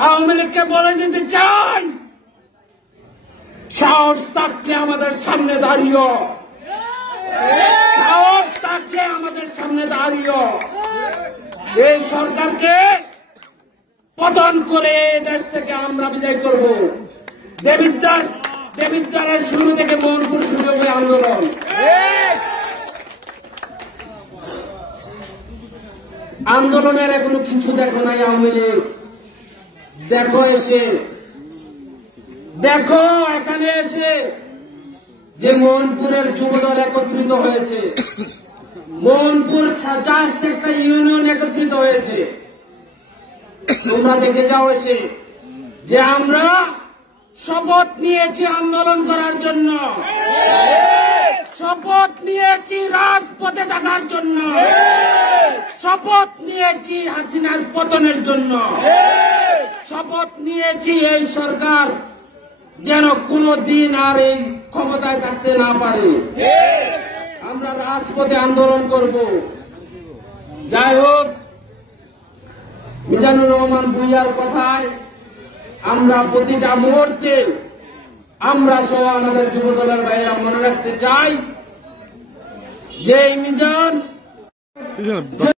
আওয়ামী লীগকে বলে দিতে চাই, সাহস থাকলে আমাদের সামনে দাঁড়িয়ে, সাহস থাকলে আমাদের সামনে দাঁড়িয়ে এই সরকারকে পতন করে দেশ থেকে আমরা বিদায় করব। দেবিদ্বারের শুরু থেকে মোহনপুর শুরু হবে আন্দোলন। আন্দোলনের এখনো কিছু দেখো নাই আওয়ামী লীগ। দেখো এখানে এসে যে মোহনপুরের যুবদল একত্রিত হয়েছে, মোহনপুর জাস্ট একটা ইউনিয়ন একত্রিত হয়েছে। তোমরা দেখে যাও এসে যে আমরা শপথ নিয়েছি আন্দোলন করার জন্য, শপথ নিয়েছি রাজপথে থাকার জন্য, শপথ নিয়েছি হাসিনার পতনের জন্য, শপথ নিয়েছি এই সরকার যেন কোনদিন আর এই ক্ষমতায় থাকতে না পারে। আমরা রাজপথে আন্দোলন করব। যাই হোক, মিজানুর রহমান ভূঁইয়ার কথায় আমরা প্রতিটা মুহূর্তে আমরা সহ আমাদের যুবদলের ভাইয়েরা মনে রাখতে চাই যে মিজান